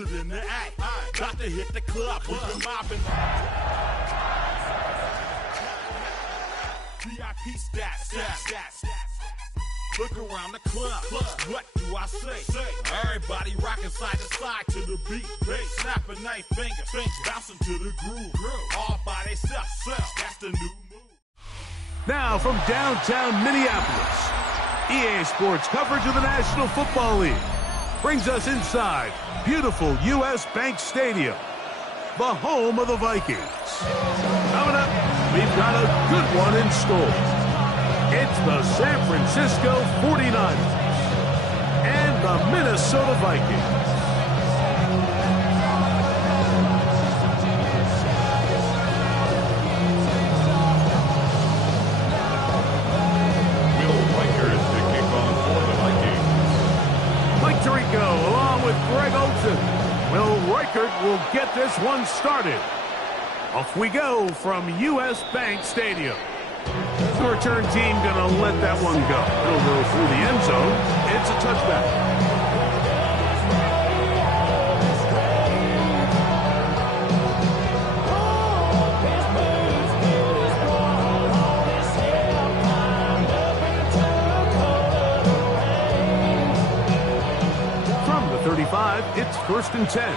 posted in the act. Got to hit the club. We've been mobbing. VIP stats. Look around the club. What do I say? Everybody rocking side to side to the beat. Snapping their fingers, bouncing to the groove. All by themselves. That's the new move. Now from downtown Minneapolis, EA Sports coverage of the National Football League brings us inside beautiful U.S. Bank Stadium, the home of the Vikings. Coming up, we've got a good one in store. It's the San Francisco 49ers and the Minnesota Vikings. Along with Greg Olsen, Will Reichert will get this one started. Off we go from U.S. Bank Stadium. The return team gonna let that one go. It'll go through the end zone. It's a touchback. From the 35, it's 1st and 10.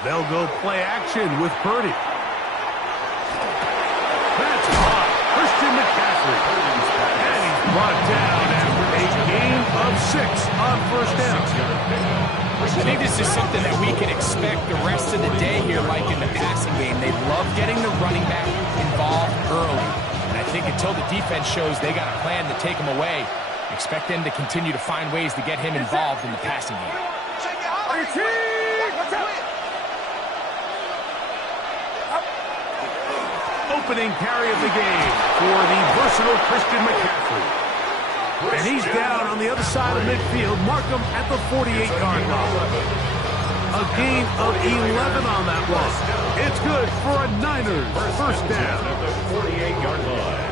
They'll go play action with Purdy. That's hot. Christian McCaffrey. And he's brought down after a gain of 6 on 1st down. I think this is something that we can expect the rest of the day here, Mike, in the passing game. They love getting the running back involved early. And I think until the defense shows they got a plan to take him away, expect them to continue to find ways to get him involved in the passing game. Opening carry of the game for the versatile Christian McCaffrey. And he's down on the other side of midfield. Mark him at the 48-yard line. A gain of 11 on that one. It's good for a Niners 1st down. At the 48-yard line.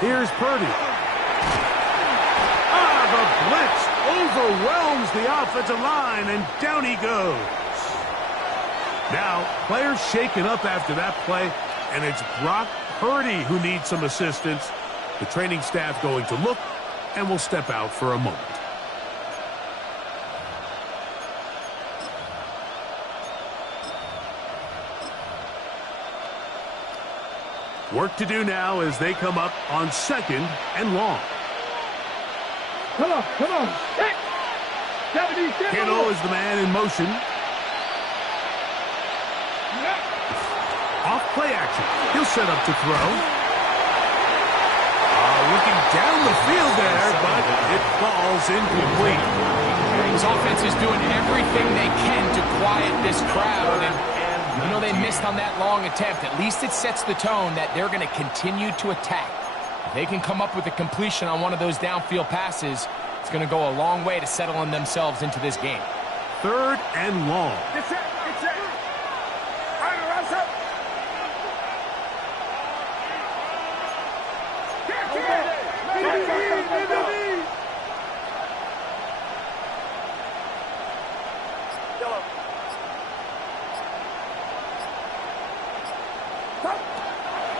Here's Purdy. The blitz overwhelms the offensive line, and down he goes. Now, players shaken up after that play, and it's Brock Purdy who needs some assistance. The training staff going to look, and will step out for a moment. Work to do now as they come up on 2nd and long. Come on. Kittle is the man in motion. Off play action. He'll set up to throw. Looking down the field there, but it falls incomplete. His offense is doing everything they can to quiet this crowd, and you know they missed on that long attempt. At least it sets the tone that they're going to continue to attack. If they can come up with a completion on one of those downfield passes, it's going to go a long way to settling themselves into this game. 3rd and long. It's it.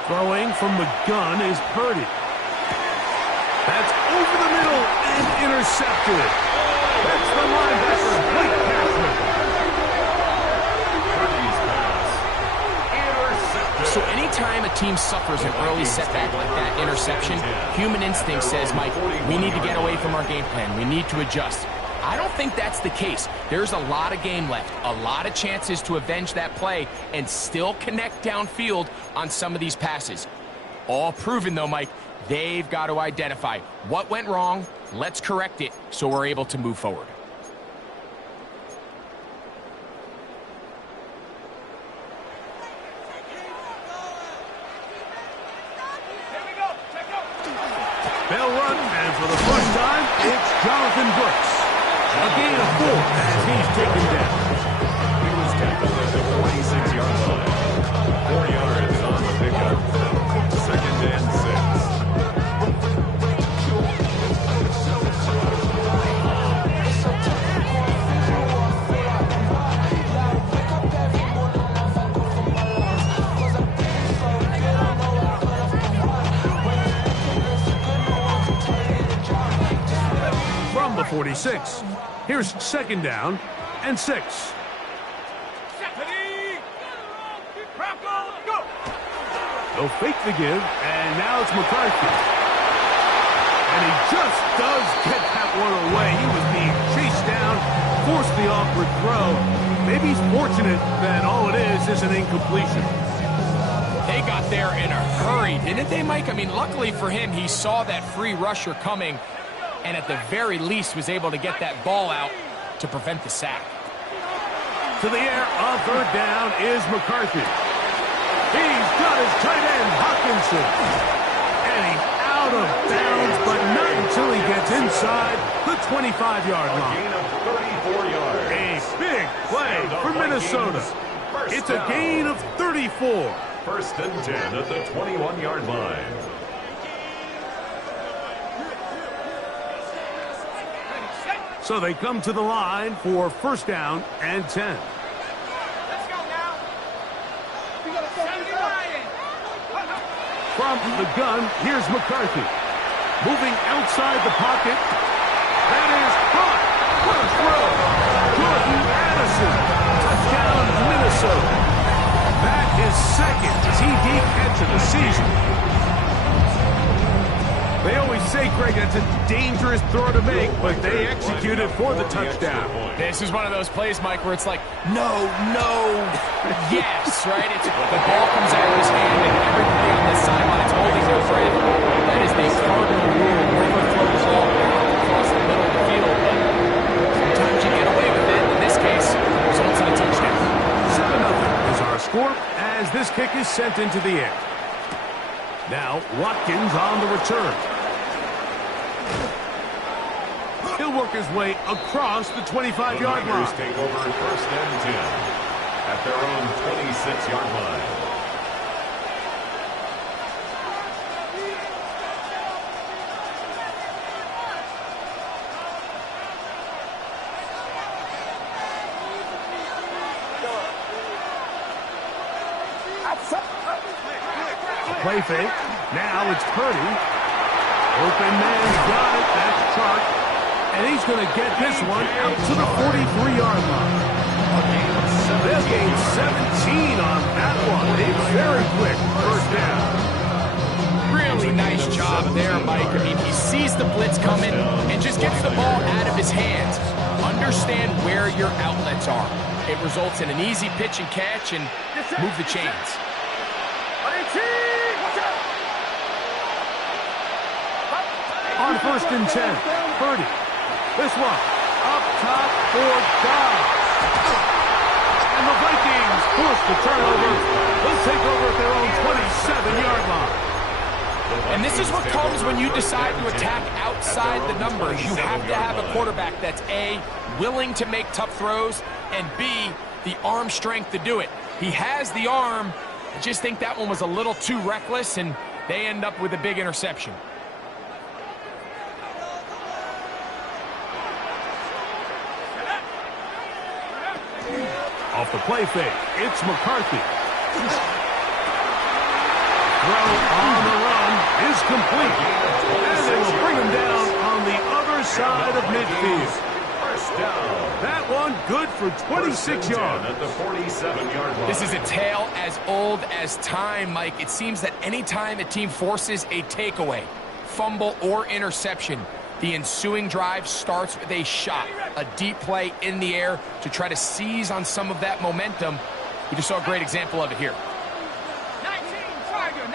Throwing from the gun is Purdy. That's over the middle and intercepted. That's the linebacker, Blake Cashman. So anytime a team suffers an early setback like that interception, human instinct says, Mike, we need to get away from our game plan. We need to adjust. I don't think that's the case. There's a lot of game left, a lot of chances to avenge that play and still connect downfield on some of these passes. All proven, though, Mike, they've got to identify what went wrong, let's correct it so we're able to move forward. They'll run, and for the first time, it's Jonathan Brooks. A gain of 4 as he's taken down. He was tackled at the 46-yard line. 4 yards on the pickup. 2nd and 6. From the 46, here's 2nd down and 6. They'll fake the give, and now it's McCarthy. And he just does get that one away. He was being chased down, forced the awkward throw. Maybe he's fortunate that all it is an incompletion. They got there in a hurry, didn't they, Mike? I mean, luckily for him, he saw that free rusher coming, and at the very least was able to get that ball out to prevent the sack. To the air on 3rd down is McCarthy. He's got his tight end, Hawkinson. And he's out of bounds, but not until he gets inside the 25-yard line. Gain of 34 yards. A big play for Minnesota. It's a gain of 34. 1st and 10 at the 21-yard line. So they come to the line for 1st down and 10. From the gun, here's McCarthy. Moving outside the pocket. That is caught. What a throw. Jordan Addison. Touchdown, Minnesota. That is 2nd TD catch of the season. They always say, Greg, that's a dangerous throw to make, but they executed for the touchdown. This is one of those plays, Mike, where it's like, no, yes, right? The ball comes out of his hand, and everybody on the sideline is holding their breath. That is the cardinal rule. Never throw the ball across the middle of the field, but sometimes you get away with it. In this case, it results in a touchdown. 7-0 is our score as this kick is sent into the air. Now, Watkins on the return. He'll work his way across the 25-yard line. The take over 1st and 10 at their own 26-yard line. Play fake. Now it's Purdy. Open man's got it. That's Chark. And he's going to get this one out to the 43-yard line. They'll gain 17 on that one. A very quick 1st down. Really nice job there, Mike. I mean, he sees the blitz coming and just gets the ball out of his hands. Understand where your outlets are. It results in an easy pitch and catch and move the chains. On 1st and 10, Purdy. This one, up top for Dobbs. And the Vikings force the turnover. They'll take over at their own 27-yard line. And this is what comes when you decide to attack outside the numbers. You have to have a quarterback that's A, willing to make tough throws, and B, the arm strength to do it. He has the arm. I just think that one was a little too reckless, and they end up with a big interception. Off the play fake, it's McCarthy. Throw on the run is complete. And they will bring him down on the other side of midfield. First down. That one good for 26 yards. At the 47-yard line. This is a tale as old as time, Mike. It seems that anytime a team forces a takeaway, fumble, or interception, the ensuing drive starts with a shot, a deep play in the air to try to seize on some of that momentum. We just saw a great example of it here. 19 Tiger.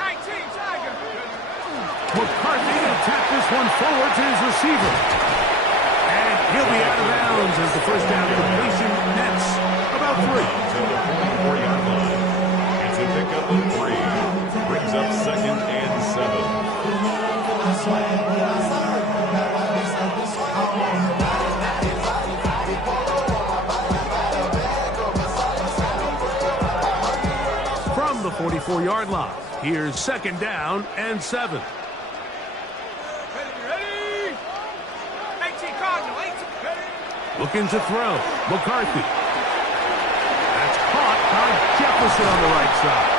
McCarthy will tap this one forward to his receiver. And he'll be out of bounds as the first down completion nets about 3. To the 44-yard line. It's a pickup of 3. Brings up 2nd and 7. 44-yard line. Here's 2nd down and 7. Ready? 18 Cardinal, 18. Looking to throw. McCarthy. That's caught by Jefferson on the right side.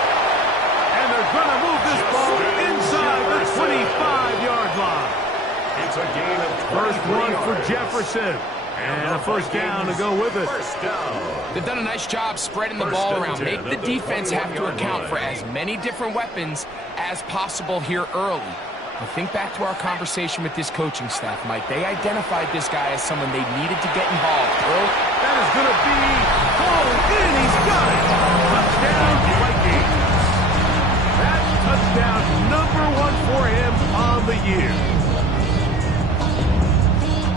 And they're going to move this ball inside the 25-yard line. It's a gain of 23 First one for yards. Jefferson. And a first down to go with it. First down. They've done a nice job spreading the ball around. Make the defense have to account for as many different weapons as possible here early. I think back to our conversation with this coaching staff, Mike. They identified this guy as someone they needed to get involved early. That is going to be pulled in. He's got it. Touchdown, Vikings. That touchdown #1 for him on the year.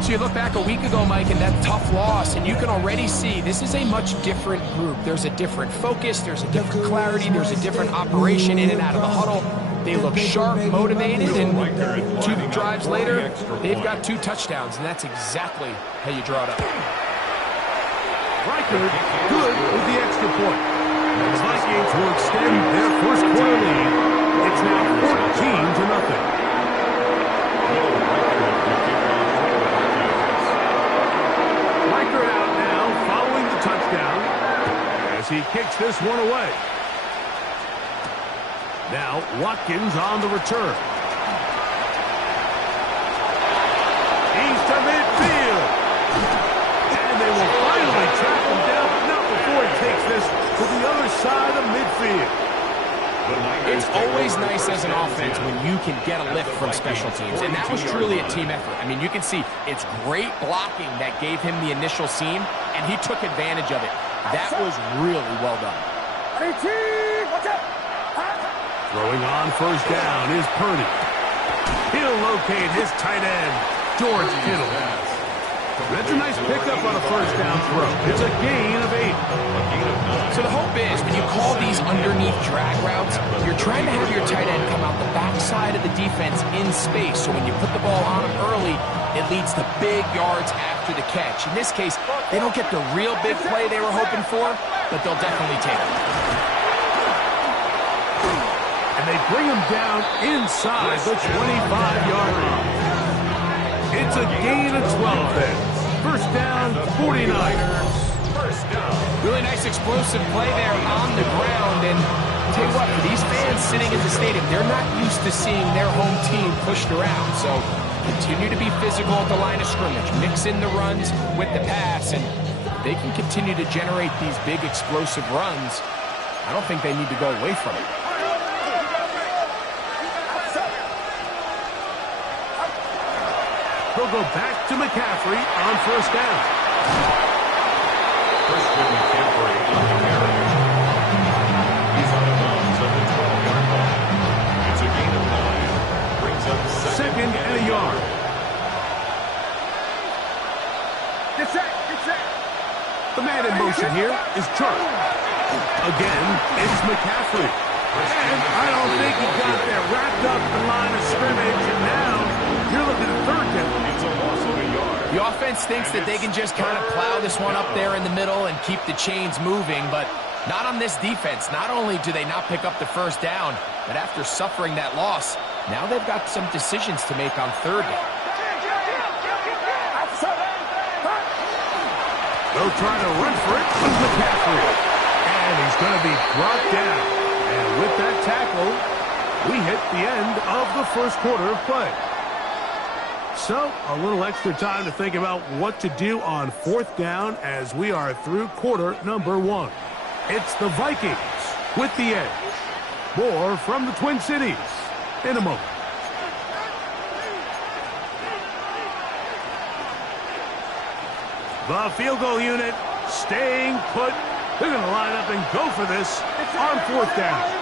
So you look back a week ago, Mike, and that tough loss, and you can already see this is a much different group. There's a different focus, there's a different clarity, there's a different operation in and out of the huddle. They look sharp, motivated, and 2 drives later, they've got 2 touchdowns, and that's exactly how you draw it up. Riker good with the extra point. The Vikings will extend their first quarter lead. It's now 14-0. Riker out now following the touchdown as he kicks this one away. Now Watkins on the return. He's to midfield. And they will finally track him down, but not before he takes this to the other side of midfield. It's always nice as an offense when you can get a lift from special teams, and that was truly a team effort. I mean, you can see it's great blocking that gave him the initial seam, and he took advantage of it. That was really well done. Throwing on first down is Purdy. He'll locate his tight end, George Kittle. That's a nice pickup on a first down throw. It's a gain of 8. So the hope is when you call these underneath drag routes, you're trying to have your tight end come out the backside of the defense in space. So when you put the ball on him early, it leads to big yards after the catch. In this case, they don't get the real big play they were hoping for, but they'll definitely take it. And they bring him down inside the 25-yard line. It's a gain of 12 then. First down, 49ers. Really nice explosive play there on the ground. And I'll tell you what, for these fans sitting in the stadium, they're not used to seeing their home team pushed around. So continue to be physical at the line of scrimmage. Mix in the runs with the pass, and they can continue to generate these big explosive runs. I don't think they need to go away from it. They'll go back to McCaffrey on first down. Christian McCaffrey on the carry. He's out of bounds at the 12-yard line. It's a gain of 9. Brings up Second and a yard. Get set, get set. The man in motion here is Chark. Again, it's McCaffrey. And I don't think he got there. Wrapped up the line of scrimmage, and now you're looking at third down. It's a loss of a yard. The offense thinks that they can just kind of plow this one up there in the middle and keep the chains moving, but not on this defense. Not only do they not pick up the first down, but after suffering that loss, now they've got some decisions to make on third down. They'll try to run for it with McCaffrey. And he's going to be brought down. And with that tackle, we hit the end of the first quarter of play. So, a little extra time to think about what to do on fourth down as we are through quarter number 1. It's the Vikings with the edge. More from the Twin Cities in a moment. The field goal unit staying put. They're going to line up and go for this on fourth down.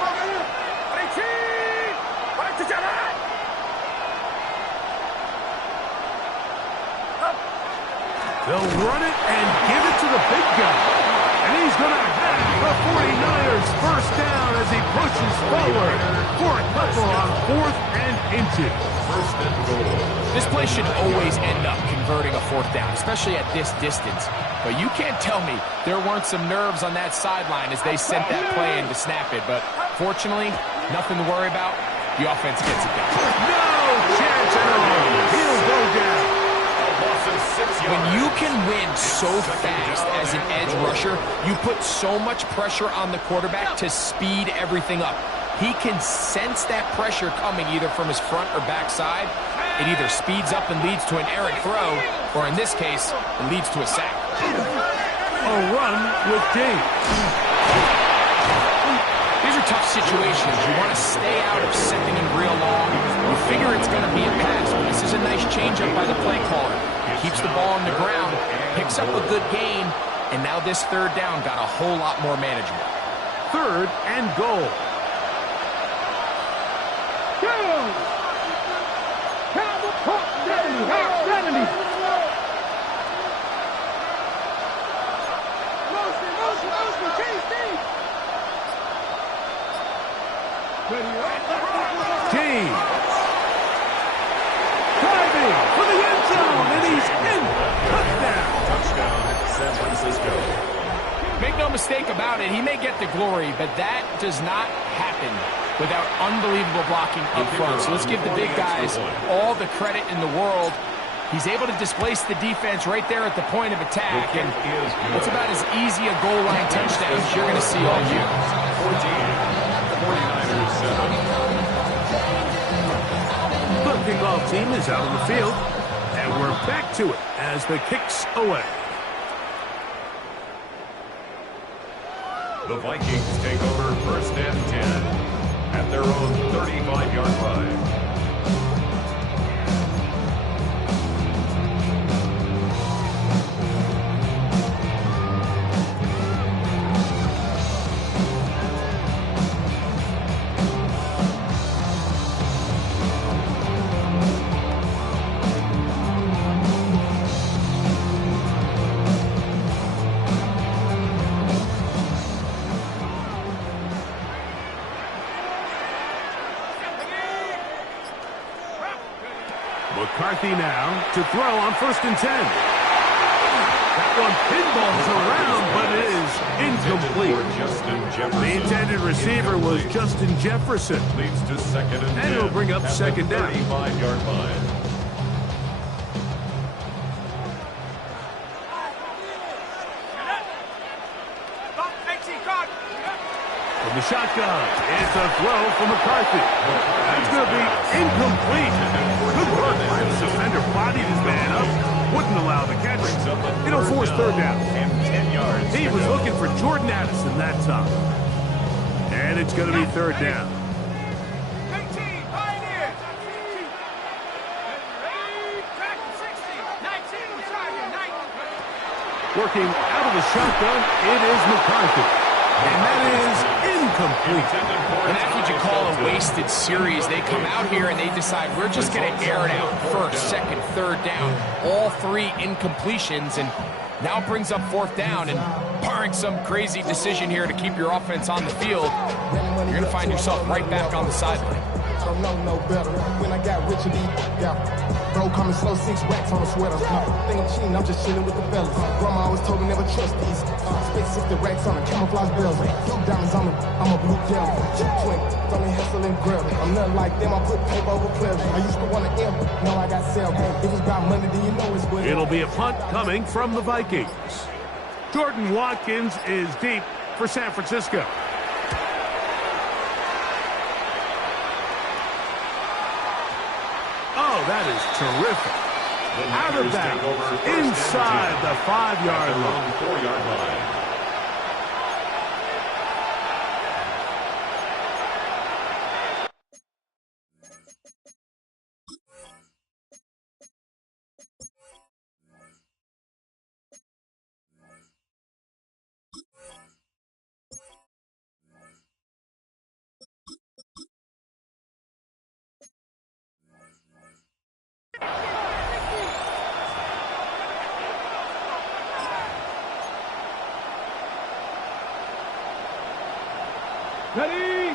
They'll run it and give it to the big guy. And he's going to have the 49ers first down as he pushes forward for a couple on 4th and inches. First and goal. This play should always end up converting a fourth down, especially at this distance. But you can't tell me there weren't some nerves on that sideline as they sent that play in to snap it. But Unfortunately, nothing to worry about. The offense gets it done. No chance at all. He'll go down. When you can win so fast as an edge rusher, you put so much pressure on the quarterback to speed everything up. He can sense that pressure coming either from his front or back side. It either speeds up and leads to an errant throw, or in this case, it leads to a sack. A run with James. These are tough situations. You want to stay out of second and real long. You figure it's going to be a pass, but this is a nice changeup by the play caller. Keeps the ball on the ground, picks up a good gain, and now this third down got a whole lot more manageable. 3rd and goal. James driving for the end zone, and he's in. Touchdown, San Francisco. Make no mistake about it, he may get the glory, but that does not happen without unbelievable blocking up front. So let's give the big guys all the credit in the world. He's able to displace the defense right there at the point of attack, and it's about as easy a goal line touchdown as you're going to see all year. 49ers 7. The kickoff team is out on the field, and we're back to it as the kick's away. The Vikings take over 1st and 10 at their own 35-yard line. McCarthy now to throw on 1st and 10. That one pinballs around, but it is incomplete. The intended receiver was Justin Jefferson. Leads to 2nd and 10. And it'll bring up 2nd down. 35-yard line. From the shotgun, it's a throw for McCarthy. That's going to be incomplete. Good work by the defender. Bodied his man up. Wouldn't allow the catch. It'll force 3rd down. And 10 yards. He was looking for Jordan Addison that time. And it's going to be 3rd down. Working out of the shotgun, it is McCarthy. And that is incomplete. And that's what you call a wasted series. They come out here and they decide, we're just going to air it out. 1st, 2nd, 3rd down. All 3 incompletions, and now it brings up 4th down. And barring some crazy decision here to keep your offense on the field, you're going to find yourself right back on the sideline. Don't know no better. When I got rich and bro coming slow, 6 racks on a sweater. Think I'm cheating, I'm just chilling with the fellas. Grandma always told me never trust these. Spent 60 racks on a camouflage bells. Blue diamonds, I'm a blue devil. Cheap twin, throw me hustle and grab. I'm nothing like them, I put paper over pleasure. I used to want to M, now I got sell. If it's about money, then you know it's good. It'll be a punt coming from the Vikings. Jordan Watkins is deep for San Francisco. Oh, that is terrific. Out of bounds, inside the 5-yard line. 4-yard line. Ready?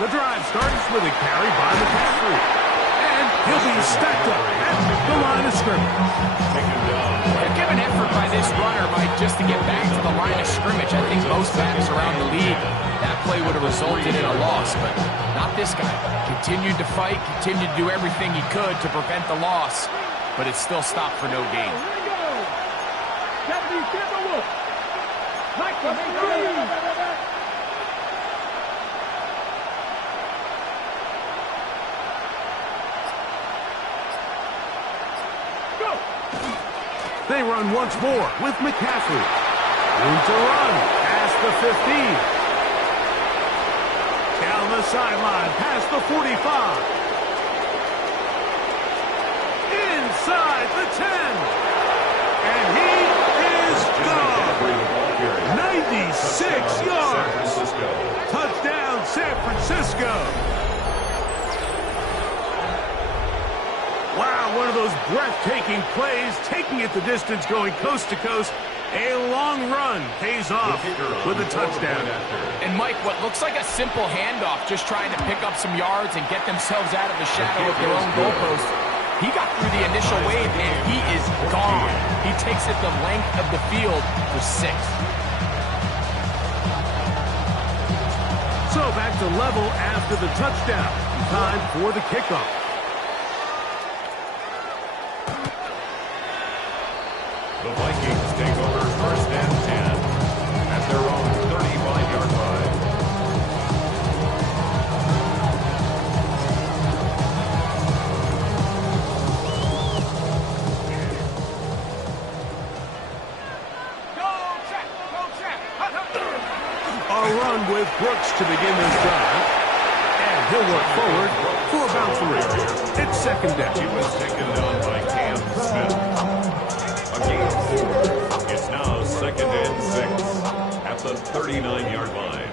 The drive starts with a carry by McCaffrey. And He'll be stacked up at the line of scrimmage. A given effort by this runner, Mike, just to get back to the line of scrimmage. I think most backs around the league, that play would have resulted in a loss, but not this guy. Continued to fight, continued to do everything he could to prevent the loss, but it still stopped for no gain. They run once more with McCaffrey. Room to run past the 15. Down the sideline past the 45. Inside the 10. And he is gone. 96 yards. Touchdown, San Francisco. Wow, one of those breathtaking plays, taking it the distance, going coast to coast. A long run pays off with a touchdown. And Mike, what looks like a simple handoff, just trying to pick up some yards and get themselves out of the shadow of their own goalpost. He got through the initial wave, and he is gone. He takes it the length of the field for 6. So back to level after the touchdown. Time for the kickoff. The Vikings take over 1st and 10 at their own 35-yard line. A run with Brooks to begin this drive. And he'll work forward for about 3. It's 2nd down. He was taken down by Cam Smith. Gain 4. It's now 2nd and 6 at the 39-yard line.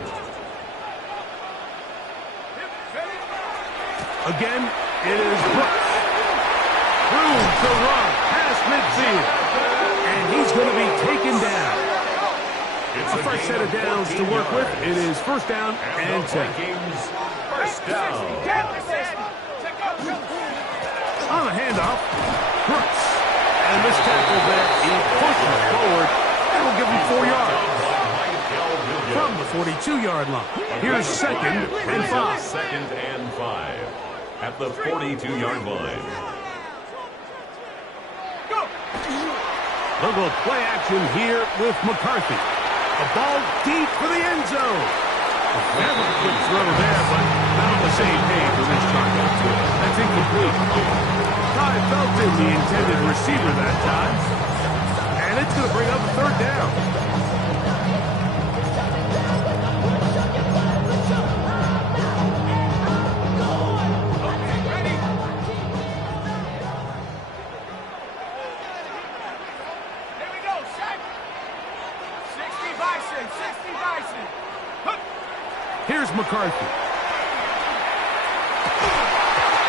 Again, it is Brooks. Room to run past midfield. And he's going to be taken down. A fresh set of downs to work with. It is 1st down and 10. Vikings, 1st down. On the handoff, Brooks. And this tackle there, he pushes forward. That will give him 4 yards. From the 42-yard line. Here's 2nd and 5. 2nd and 5 at the 42-yard line. They'll go play action here with McCarthy. A ball deep for the end zone. A very good throw there, but not on the same page with this target. That's incomplete. Ty Felton, the intended receiver that time. And it's going to bring up 3rd down. Here we go, Shaq. 60 Bison, 60 Bison. Here's McCarthy.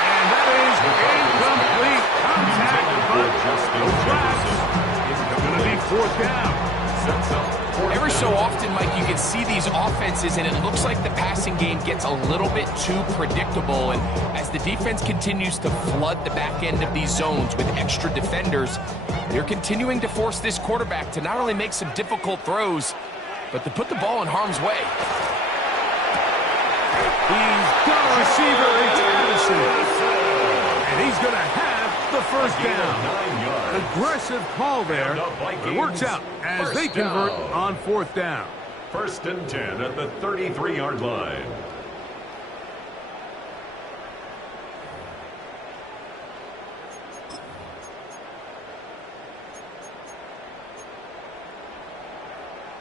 And that is incomplete contact, but no flags. It's going to be 4th down. Every so often, Mike, you can see these offenses, and it looks like the passing game gets a little bit too predictable. And as the defense continues to flood the back end of these zones with extra defenders, they're continuing to force this quarterback to not only make some difficult throws, but to put the ball in harm's way. He's got a receiver. It's Addison. And he's going to have the 1st down. Aggressive call there. It works out as they convert on 4th down. 1st and 10 at the 33-yard line.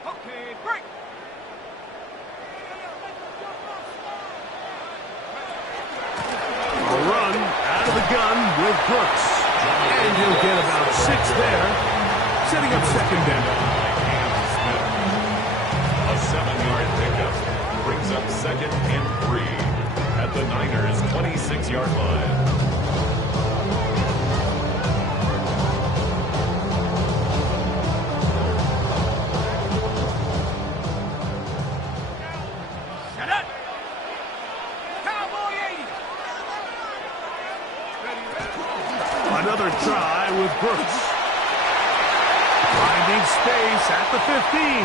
Okay, break. A run out of the gun with Brooks. And he'll get about 6 there, setting up 2nd down. A 7-yard pickup brings up 2nd and 3 at the Niners' 26-yard line. Shut up. Cowboy 80. Ready, try with Brooks. Finding space at the 15.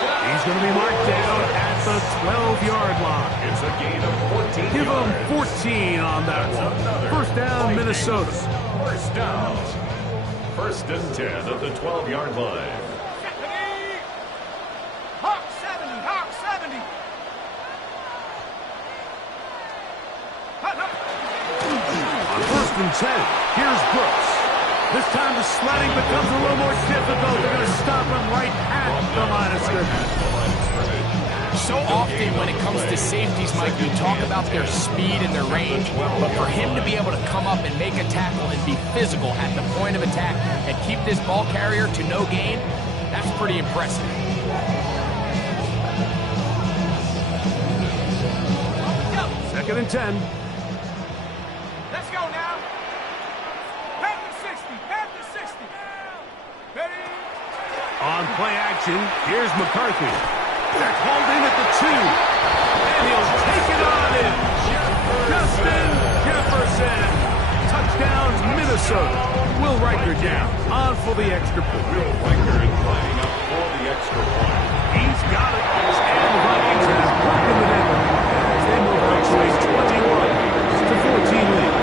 He's going to be marked down at the 12-yard line. It's a gain of 14 Give yards. him 14 on that one. First down, Minnesota. First down. First and 10 at the 12-yard line. Hawk 70, Hawk 70. On first and 10, here's Brooks. This time the sledding becomes a little more difficult. They're going to stop him right at the line of scrimmage. So often when it comes to safeties, Mike, we talk about their speed and their range, but for him to be able to come up and make a tackle and be physical at the point of attack and keep this ball carrier to no gain, that's pretty impressive. Second and 10. Let's go now. Panther 60, Panther 60. Ready? On play action, here's McCarthy. They're called in at the 2. And he'll take it on in. Justin Jefferson. Touchdowns, Minnesota. Will Riker down on for the extra point. Will Riker is lining up for the extra point. He's got it. And the Vikings have broken it in as they move up to a 21-14 lead.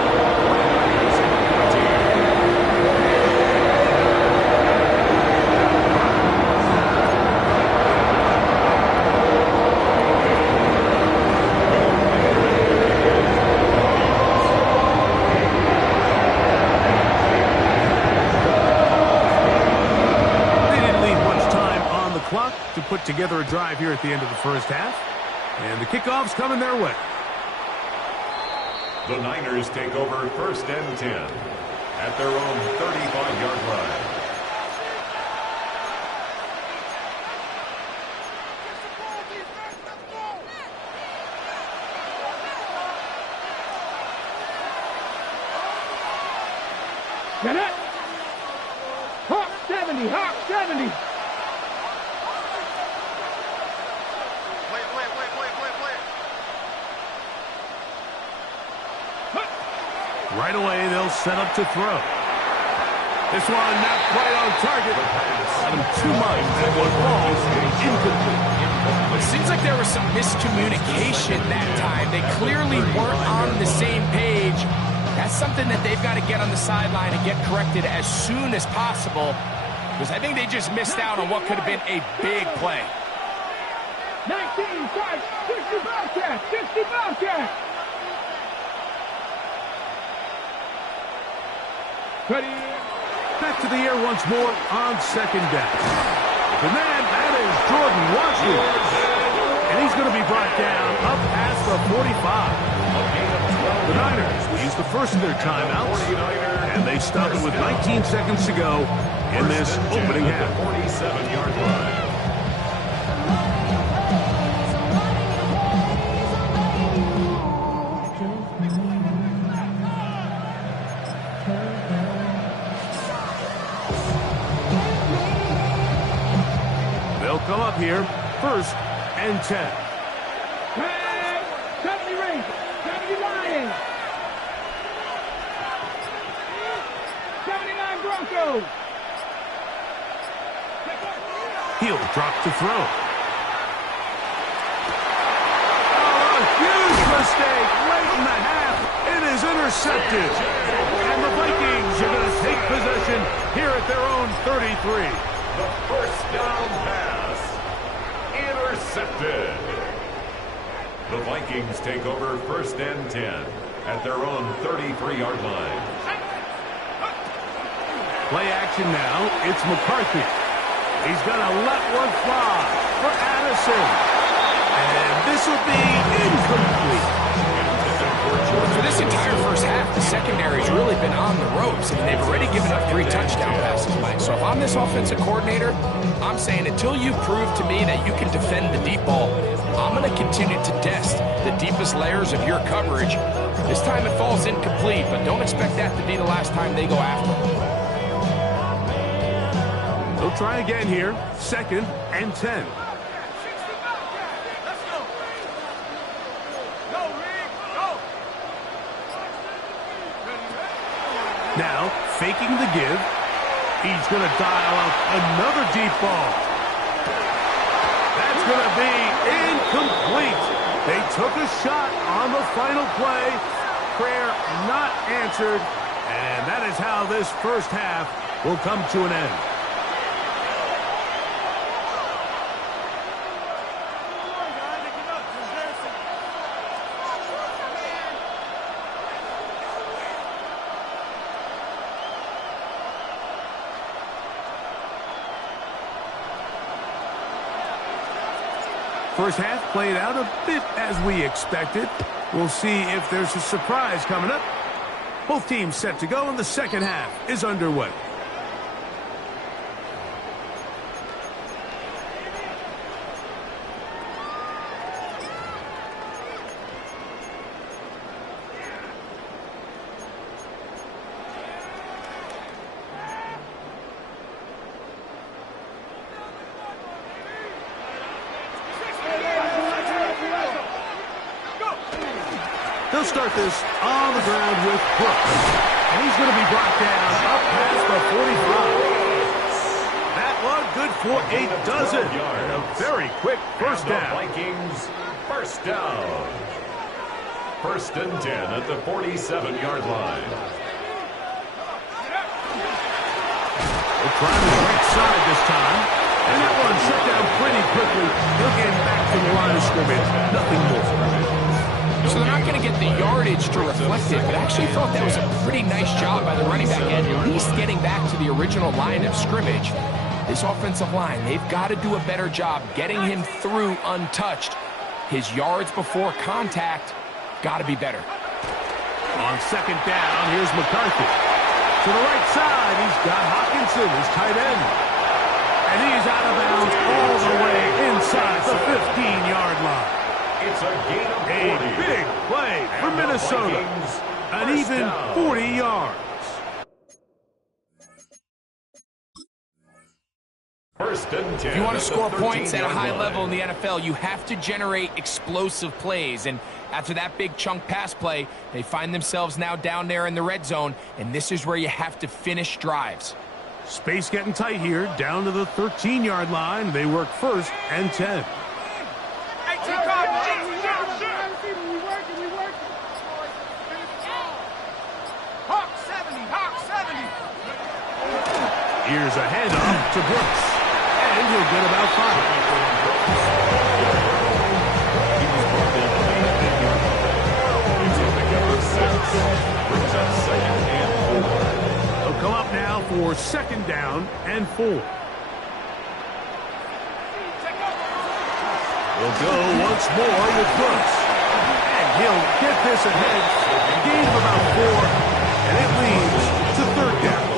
To put together a drive here at the end of the first half. And the kickoff's coming their way. The Niners take over first and 10 at their own 35-yard line. Get it? Hawk 70, Hawk 70. Right away, they'll set up to throw. This one not quite on target. Got him too much. That one falls incomplete. It seems like there was some miscommunication that time. They clearly weren't on the same page. That's something that they've got to get on the sideline and get corrected as soon as possible, because I think they just missed out on what could have been a big play. 19, 60 Bobcat, 60 Bobcat. Ready? Back to the air once more on second down. The man, that is Jordan Washington. And he's going to be brought down up past the 45. The Niners will use the first of their timeouts. And they stop it with 19 seconds to go in this opening half. 47-yard line. Come up here, first and 10. Hey, 70 Rangers, 70 Lions. 79 Broncos. He'll drop to throw. Oh, a huge mistake late in the half. It is intercepted. And the Vikings are going to take possession here at their own 33. The first down pass. Intercepted. The Vikings take over first and 10 at their own 33-yard line. Play action now. It's McCarthy. He's going to let one fly for Addison. And this will be incomplete. For this entire first half, the secondary's really been on the ropes. I mean, they've already given up 3 touchdown passes, Mike. So if I'm this offensive coordinator, I'm saying until you prove to me that you can defend the deep ball, I'm going to continue to test the deepest layers of your coverage. This time it falls incomplete, but don't expect that to be the last time they go after it. They'll try again here, second and 10. Now, faking the give. He's going to dial up another deep ball. That's going to be incomplete. They took a shot on the final play. Prayer not answered. And that is how this first half will come to an end. First half played out a bit as we expected. We'll see if there's a surprise coming up. Both teams set to go, and the second half is underway. They'll start this on the ground with Brooks. And he's going to be brought down up past the 45. That one good for a dozen. And a very quick first down. Vikings first down. First and 10 at the 47-yard line. They're trying the right side this time. And that one shut down pretty quickly. He'll get back to the line of scrimmage. Nothing more. So they're not going to get the yardage to reflect it, but I actually thought that was a pretty nice job by the running back at least getting back to the original line of scrimmage. This offensive line, they've got to do a better job getting him through untouched. His yards before contact got to be better. On second down, here's McCarthy. To the right side, he's got Hockenson, his tight end. And he's out of bounds all the way inside the 15-yard line. It's a gain of 40. A big play for Minnesota. An even 40 yards. First and 10. If you want to score points at a high level in the NFL, you have to generate explosive plays. And after that big chunk pass play, they find themselves now down there in the red zone. And this is where you have to finish drives. Space getting tight here, down to the 13-yard line. They work first and 10. Here's a handoff to Brooks, and he'll get about 5. They'll come up now for second down and 4. We'll go once more with Brooks, and he'll get this ahead. Gain of about 4, and it leads to third down.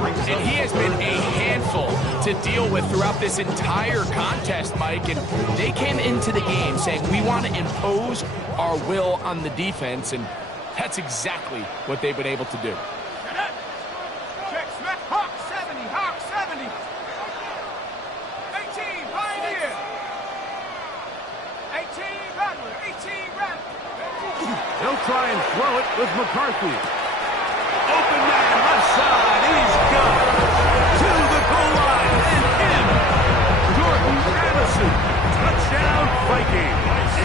And he has been a handful to deal with throughout this entire contest, Mike. And they came into the game saying, we want to impose our will on the defense. And that's exactly what they've been able to do. Hawk 70, Hawk 70. 18, Pioneer. 18, Rattler, 18, Rattler. They'll try and throw it with McCarthy. Open man, left side, he's got it. To the goal line, and in. Jordan Addison, touchdown Vikings.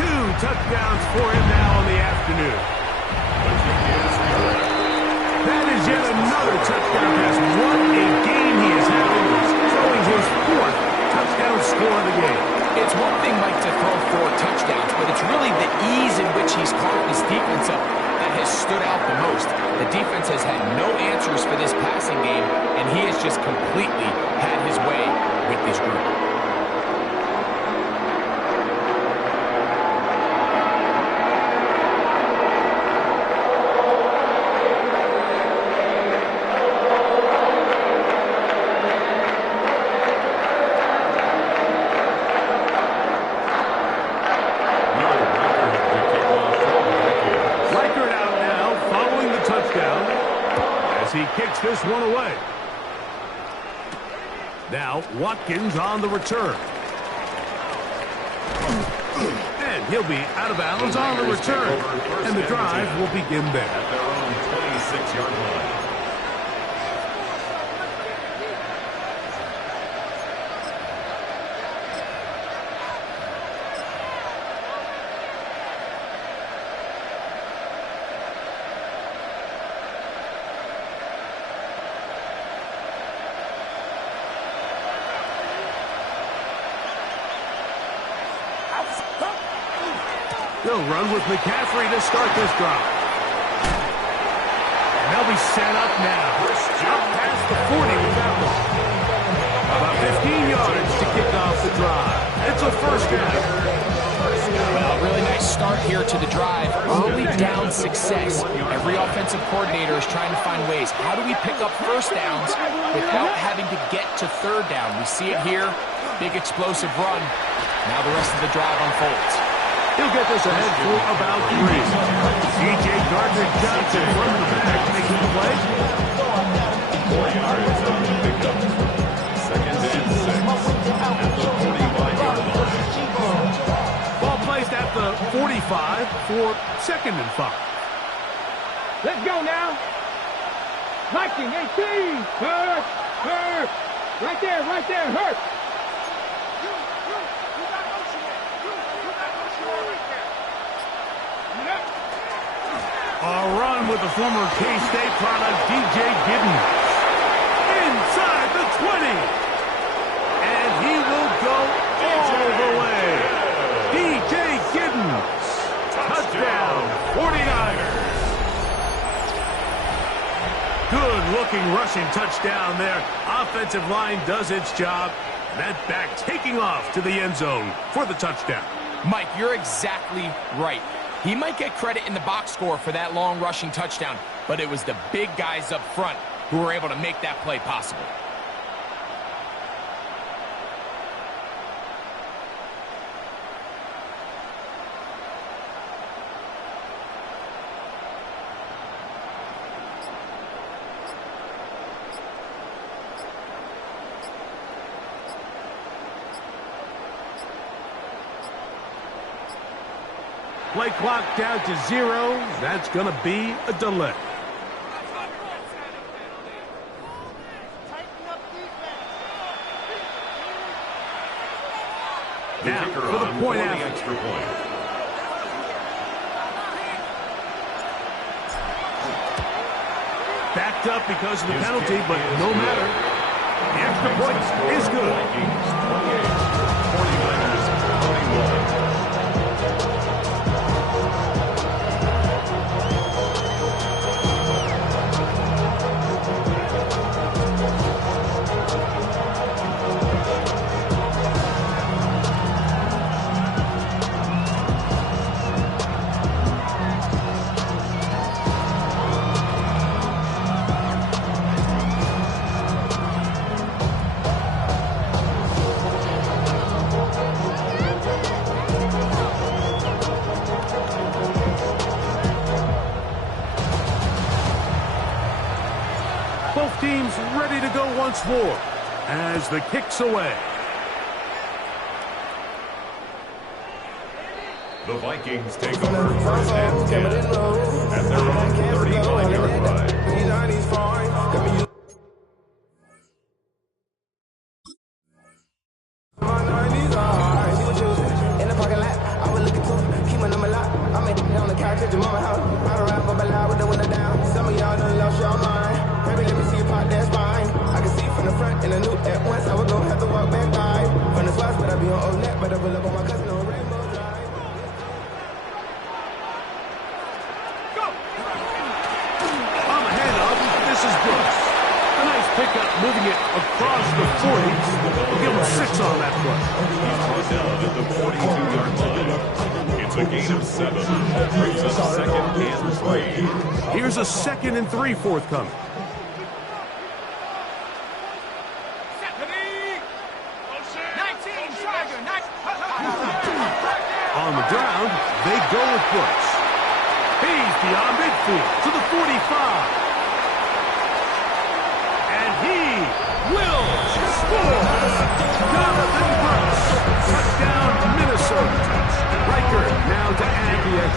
2 touchdowns for him now in the afternoon. That is yet another touchdown pass. What a game he is having, throwing his 4th touchdown score of the game. It's one thing, Mike, to throw 4 touchdowns, but it's really the ease in which he's caught this defense up that has stood out the most. The defense has had no answers for this passing game, and he has just completely had his way with this group. He kicks this one away. Now Watkins on the return. And He'll be out of bounds on the return, and the drive will begin there. At their own 26-yard line. They'll run with McCaffrey to start this drive. And they'll be set up now. Up past the 40 with that one. About 15 yards to kick off the drive. It's a first down. Well, really nice start here to the drive. Early down success. Every offensive coordinator is trying to find ways. How do we pick up first downs without having to get to third down? We see it here. Big explosive run. Now the rest of the drive unfolds. He'll get this ahead for about 3. DJ Gardner-Johnson from the back makes the play. 4 yards on the pickup. Second and 6 at the 45-yard line. Ball placed at the 45 for second and 5. Let's go now. Viking 18. Hurt. Hurt. Right there. Right there. Hurt. A run with the former K-State product, DJ Giddens. Inside the 20. And he will go all the way. DJ Giddens. Touchdown, 49ers. Good-looking rushing touchdown there. Offensive line does its job. That back taking off to the end zone for the touchdown. Mike, you're exactly right. He might get credit in the box score for that long rushing touchdown, but it was the big guys up front who were able to make that play possible. Play clock down to 0. That's going to be a delay. Now, for the point after. Extra point. Backed up because of the penalty, but no matter. The extra point is good. 48, 49ers 21. Both teams ready to go once more as the kick's away. The Vikings take over first and 10 at their own 39-yard line. Moving it across the 40. We'll give him 6 on that play. He's down at the 42-yard line. It's a gain of 7. Brings us second and 3. Here's a 2nd and 3 forthcoming. On the ground, they go with Brooks. He's beyond midfield to the 45. Will score! Jonathan Brooks, touchdown Minnesota. Riker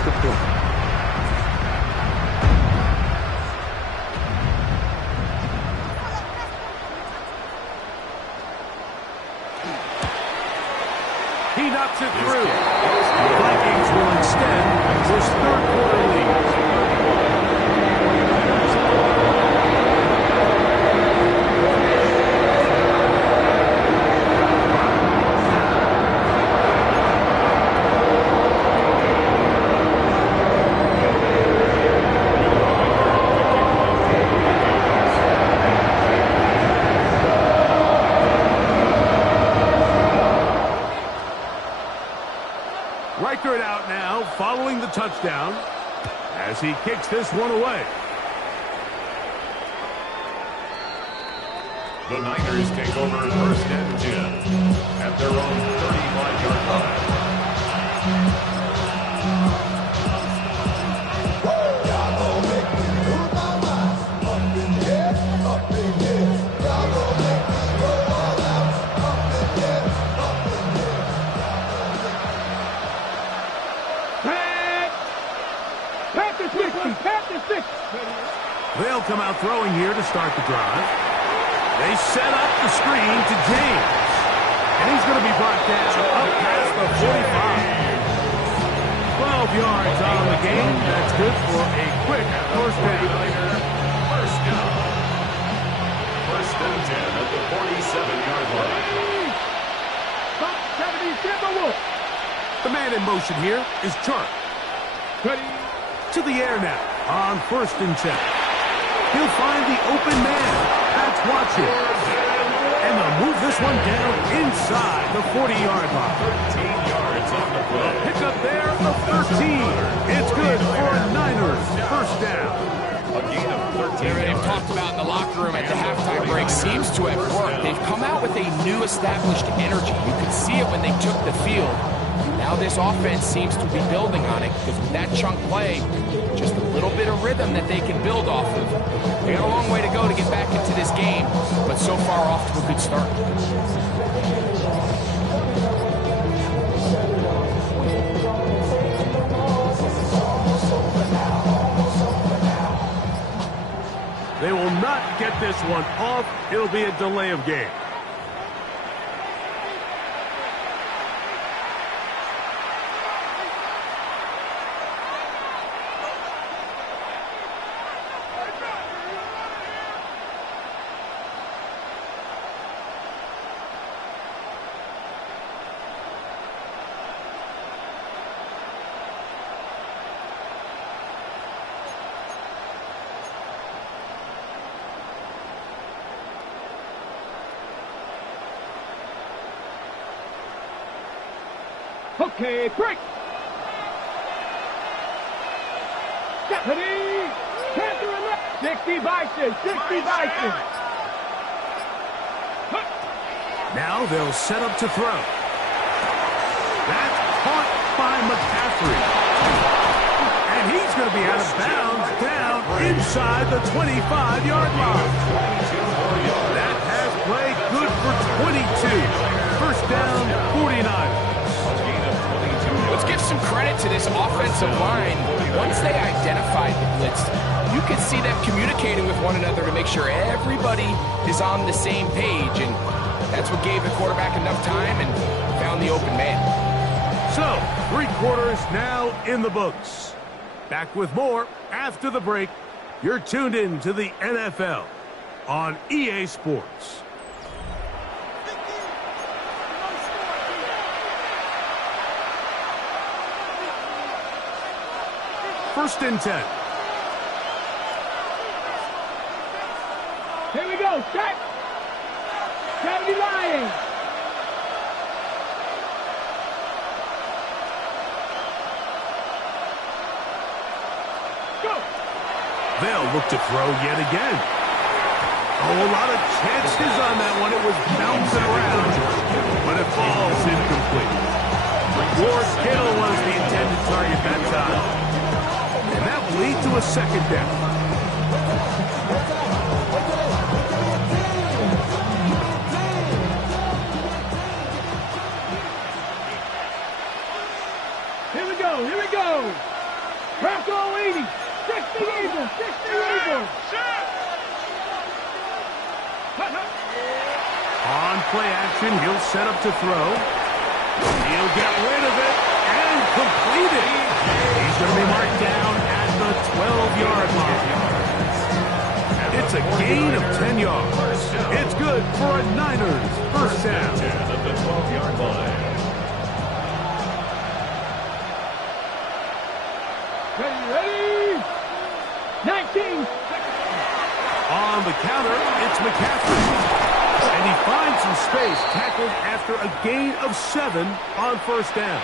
the point. He knocks it through. The Vikings will extend this third quarter lead. It out now, following the touchdown, as he kicks this one away. The Niners take over first and 10 at their own 35-yard line. They'll come out throwing here to start the drive. They set up the screen to James. And he's going to be brought down up past the 45. 12 yards on the game. That's good for a quick first down. First and 10 at the 47-yard line. The man in motion here is Chark. To the air now on first and 10. He'll find the open man. That's Watson. And they'll move this one down inside the 40-yard line. 13 yards on the play. Pick up there of 13. It's good for a Niners first down. A gain of 13 They've yards. talked about in the locker room at the halftime break seems to have worked. They've come out with a new established energy. You could see it when they took the field. Now this offense seems to be building on it because with that chunk play, just a little bit of rhythm that they can build off of. They got a long way to go to get back into this game, but so far off to a good start. They will not get this one off. It'll be a delay of game. Okay, break. Stephanie. Cancer and left. 60 Bison. 60 Bison. Now they'll set up to throw. That's caught by McCaffrey. And he's going to be out of bounds down inside the 25-yard line. That has played good for 22. First down, 49. Let's give some credit to this offensive line. Once they identified the blitz, you could see them communicating with one another to make sure everybody is on the same page, and that's what gave the quarterback enough time and found the open man. So, 3 quarters now in the books. Back with more after the break. You're tuned in to the NFL on EA Sports. First and 10. Here we go. Set. 70 Lions. Go. They'll look to throw yet again. Oh, a lot of chances on that one. It was bouncing around, but it falls incomplete. Ward Kittle was the intended target that time. And that will lead to a second down. Here we go. Here we go. Bronco 80. 60 Eagles. 60 Eagles. On play action, he'll set up to throw. He'll get rid of it and complete it. He's going to be marked down at the 12-yard line. It's a gain of 10 yards. It's good for a Niners first down. 10 at the 12-yard line. Ready? 19. On the counter, it's McCaffrey. And he finds some space, tackled after a gain of 7 on first down.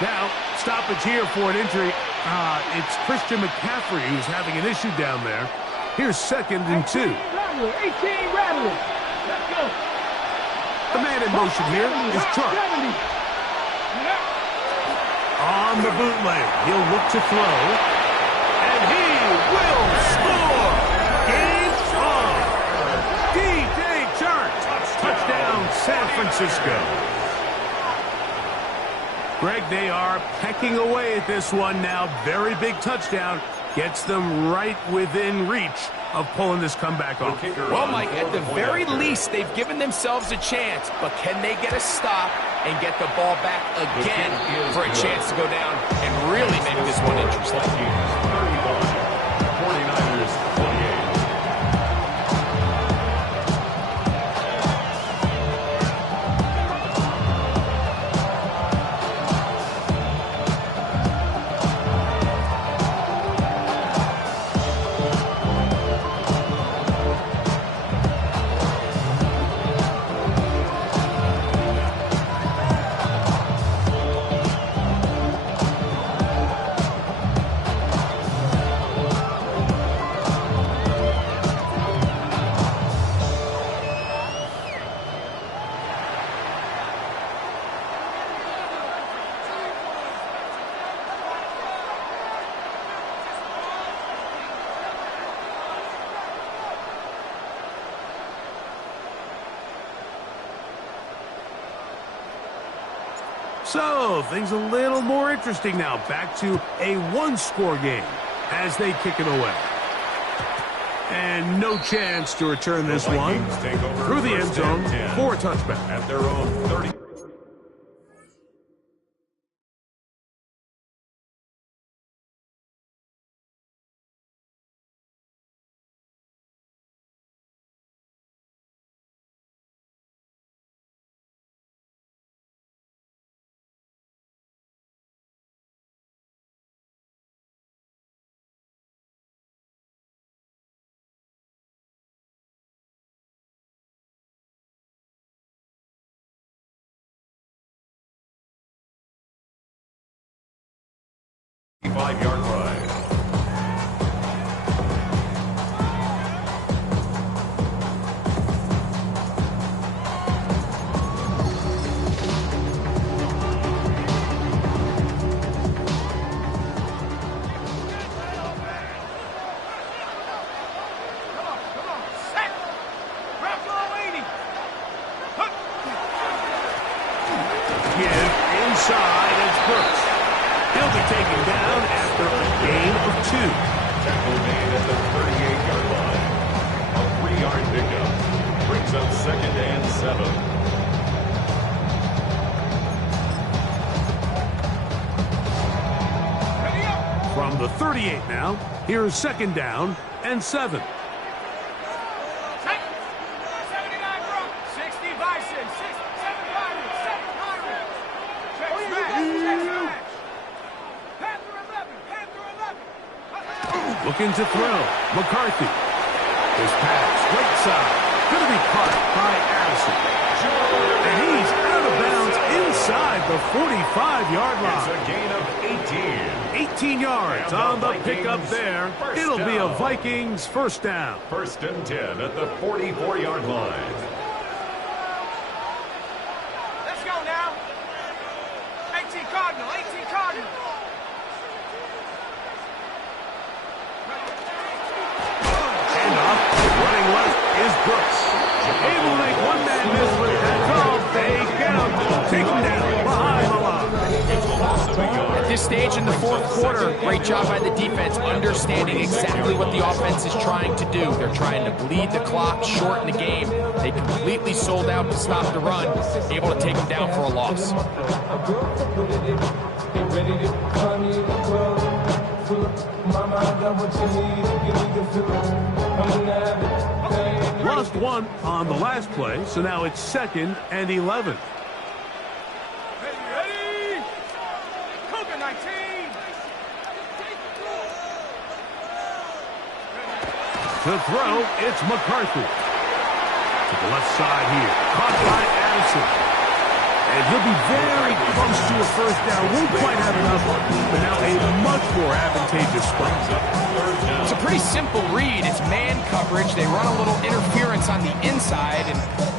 Now, stoppage here for an injury. It's Christian McCaffrey who's having an issue down there. Here's 2nd and 2. 18 Rattler. Let's go. The man in motion here is Chark. 70. On the bootleg, he'll look to throw. And he will score! Game on! DJ Chark! Touchdown, San Francisco. Greg, they are pecking away at this one now. Very big touchdown. Gets them right within reach of pulling this comeback off. Well, Mike, at the very least, they've given themselves a chance. But can they get a stop and get the ball back again for a chance to go down and really make this one interesting? 49ers 28. So, things a little more interesting now. Back to a one-score game as they kick it away. And no chance to return this one through the end zone for a touchback. At their own 30. Five-yard line. Give inside, it's Brooks. He'll be taken down after a gain of 2. Tackle made at the 38-yard line. A 3-yard pickup brings up 2nd and 7. From the 38 now, here's 2nd down and 7. Looking to throw. McCarthy. His pass, right side. Going to be caught by Addison. And he's out of bounds inside the 45-yard line. It's a gain of 18 yards on the pickup there. It'll be a Vikings first down. 1st and 10 at the 44-yard line. Let's go now. 18 Cardinal. 18 Cardinal. Running left is Brooks. Able to make one man miss with that call. They get him. Take him down behind the line. It's a loss of a yard. this stage in the fourth quarter, great job by the defense, understanding exactly what the offense is trying to do. They're trying to bleed the clock, shorten the game. They completely sold out to stop the run, able to take them down for a loss. Lost one on the last play, so now it's 2nd and 11. Ready? Cougar 19. To throw, it's McCarthy. To the left side here. Caught by Addison. And he'll be very close to a first down. Won't quite have enough, but now a much more advantageous spot. It's a pretty simple read. It's man coverage. They run a little interference on the inside, and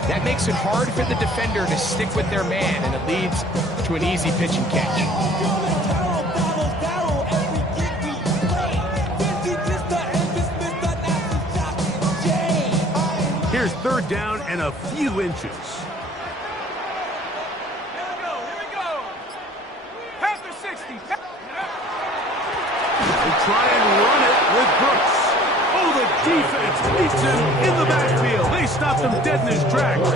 that makes it hard for the defender to stick with their man, and it leads to an easy pitch and catch. Here's 3rd down and a few inches. Try and run it with Brooks. Oh, the defense meets him in the backfield. They stopped him dead in his tracks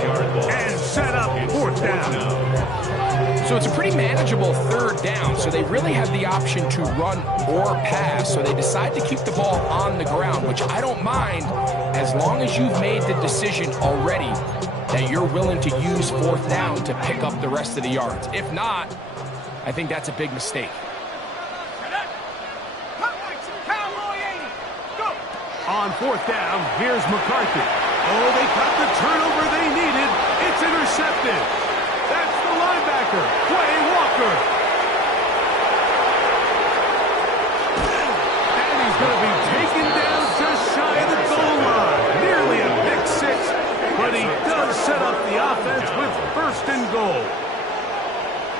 and set up 4th down. So it's a pretty manageable 3rd down, so they really have the option to run or pass, so they decide to keep the ball on the ground, which I don't mind as long as you've made the decision already that you're willing to use 4th down to pick up the rest of the yards. If not, I think that's a big mistake. On 4th down, here's McCarthy. Oh, they got the turnover they needed. It's intercepted. That's the linebacker, Quay Walker. And he's going to be taken down just shy of the goal line. Nearly a pick 6, but he does set up the offense with 1st and goal.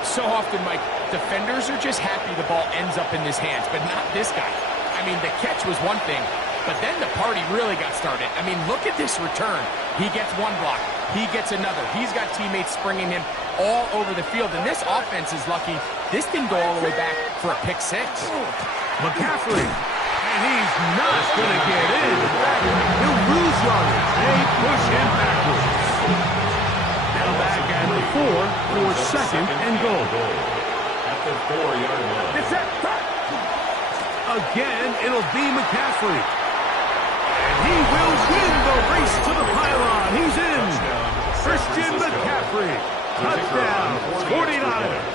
So often, Mike, defenders are just happy the ball ends up in his hands, but not this guy. I mean, the catch was one thing, but then the party really got started. I mean, look at this return. He gets one block. He gets another. He's got teammates springing him all over the field. And this offense is lucky. This didn't go all the way back for a pick 6. McCaffrey. And he's not going to get in. In fact, he'll lose yardage. They push him backwards. Now back at the 4 for 2nd and goal. At the 4-yard line. It's that. Again, it'll be McCaffrey. And he will win the race to the pylon. He's in. Christian McCaffrey. Touchdown. 49ers.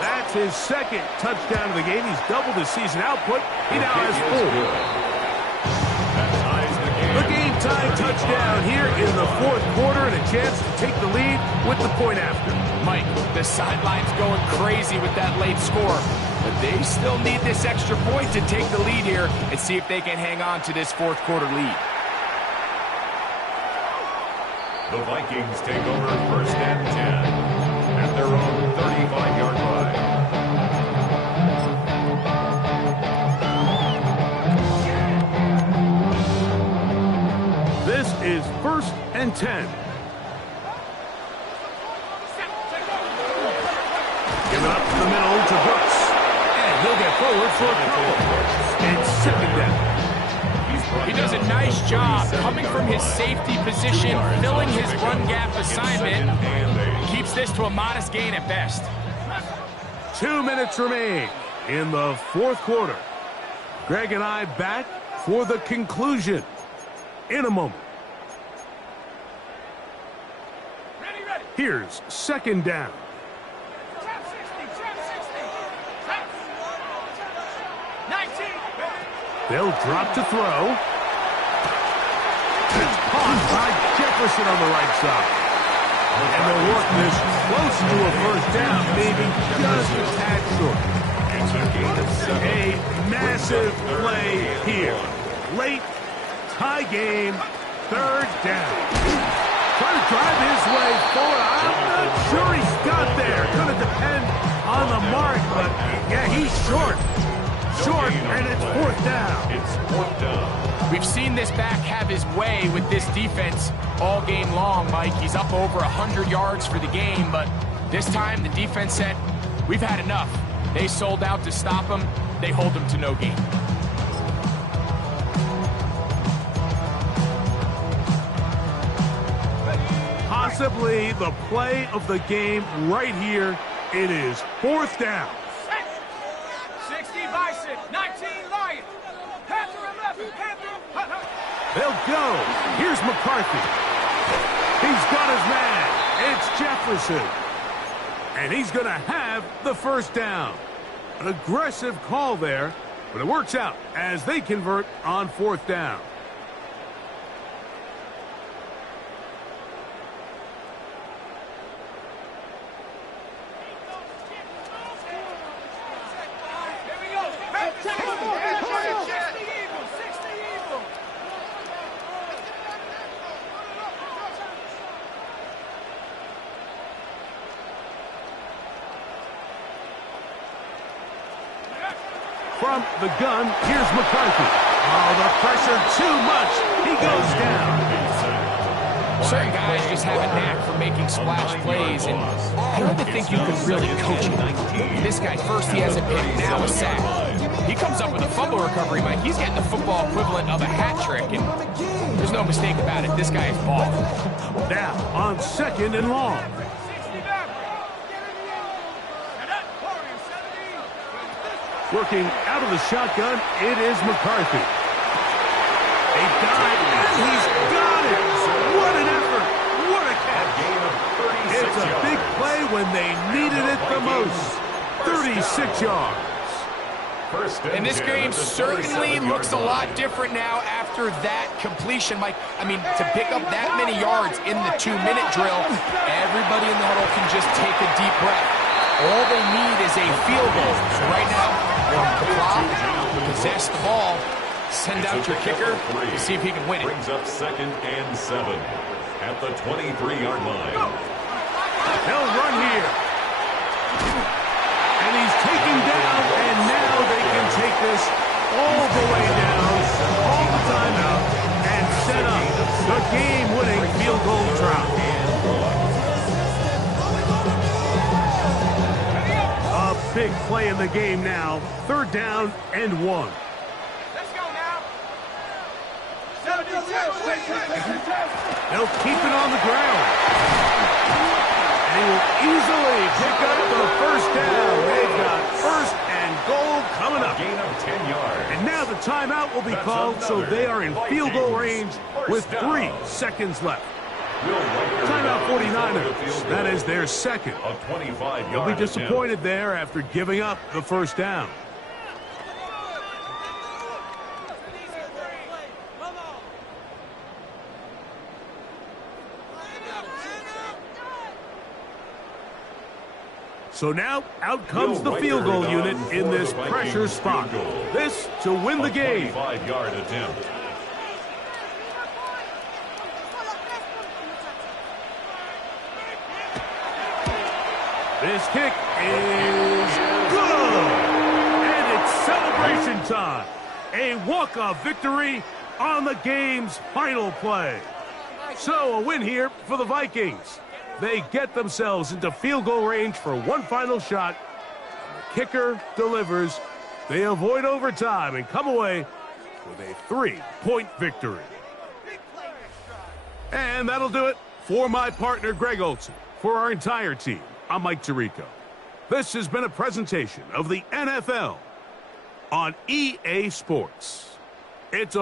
That's his 2nd touchdown of the game. He's doubled his season output. He now has 4. The game-time touchdown here in the 4th quarter, and a chance to take the lead with the point after. Mike, the sideline's going crazy with that late score. But they still need this extra point to take the lead here and see if they can hang on to this 4th quarter lead. The Vikings take over 1st and 10 at their own 35-yard line. This is 1st and 10. Give it up to the middle to Brooks. He'll get forward for a couple. It's 2nd down. He does a nice job coming from his safety position, filling his run gap assignment. Keeps this to a modest gain at best. 2 minutes remain in the 4th quarter. Greg and I back for the conclusion in a moment. Here's 2nd down. They'll drop to throw. It's caught by Jefferson on the right side. And they'll work this close to a 1st down, maybe just a tad short. A massive play here. Late, tie game, 3rd down. Trying to drive his way forward. I'm not sure he's got there. Going to depend on the mark, but yeah, he's short. Short, and it's 4th down. It's 4th down. We've seen this back have his way with this defense all game long, Mike. He's up over 100 yards for the game, but this time the defense said, we've had enough. They sold out to stop him. They hold him to no gain. Possibly the play of the game right here. It is 4th down. 60 Bison, 19 Lions. Panther 11, Panther. They'll go. Here's McCarthy. He's got his man. It's Jefferson. And he's going to have the 1st down. An aggressive call there, but it works out as they convert on 4th down. From the gun, here's McCarthy. Oh, the pressure too much. He goes down. Certain guys just have a knack for making splash plays, and I don't even think you can really coach him. This guy, first he has a pick, now a sack. He comes up with a fumble recovery, Mike. He's getting the football equivalent of a hat trick, and there's no mistake about it. This guy is balling. Now on 2nd and long. Working out of the shotgun, it is McCarthy. A dive, and he's got it! What an effort! What a catch! It's a big play when they needed it the most. 36 yards. And this game certainly looks a lot different now after that completion, Mike. I mean, to pick up that many yards in the 2-minute drill, everybody in the huddle can just take a deep breath. All they need is a field goal. So right now, possess the ball, send out your kicker to see if he can win it. Brings up 2nd and 7 at the 23-yard line. They'll run here. And he's taken down, and now they can take this all the way down, all the time out, and set up the game-winning field goal try. Big play in the game now. 3rd down and 1. Let's go now. 76. They'll keep it on the ground. And he will easily pick up the 1st down. They've got 1st and goal coming up. Gain of 10 yards. And now the timeout will be called, so they are in field goal range with 3 seconds left. Timeout 49ers. That is their 2nd. You'll be disappointed there after giving up the 1st down. So now, out comes the field goal unit in this pressure spot. This to win the game. 5-yard attempt. This kick is good! And it's celebration time. A walk-off victory on the game's final play. So a win here for the Vikings. They get themselves into field goal range for one final shot. The kicker delivers. They avoid overtime and come away with a 3-point victory. And that'll do it for my partner, Greg Olson. For our entire team, I'm Mike Tirico. This has been a presentation of the NFL on EA Sports. It's